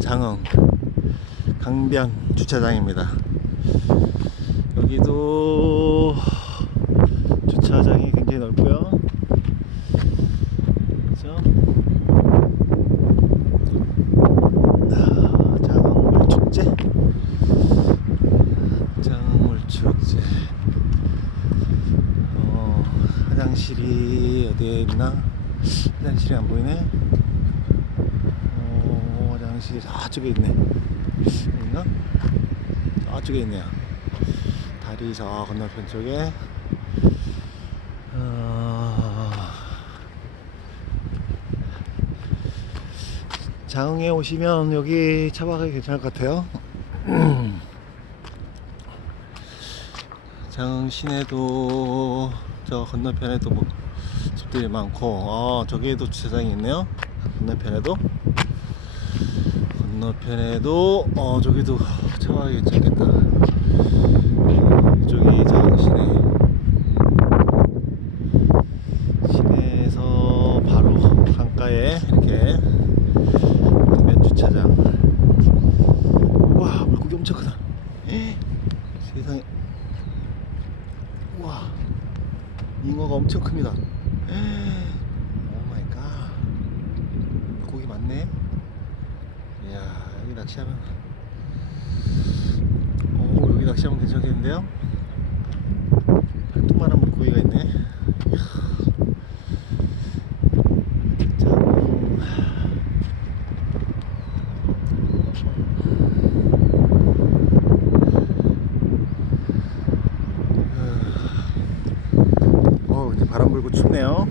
장흥 강변 주차장입니다. 여기도 주차장이 굉장히 넓고요. 그죠? 아. 어, 화장실이 어디에 있나? 화장실이 안 보이네. 어, 화장실이 저쪽에 있네. 있나? 저쪽에 있네요. 다리 저 건너편 쪽에. 어... 장흥에 오시면 여기 차박하기 괜찮을 것 같아요. 장흥 시내도 저 건너편에도 뭐 집들이 많고 어 저기에도 주차장이 있네요 건너편에도 건너편에도 어 저기도 차박하기 괜찮겠다. 이쪽이 장흥 시내 시내에서 바로 강가에 이렇게 강변 주차장. 와 물고기 엄청 크다. 세상에. 와 잉어가 엄청 큽니다. 오 여기 낚시하면 오 여기 낚시하면 괜찮겠는데요? 팔뚝만한 물고기가 있네. 아. 어 이제 바람 불고 춥네요.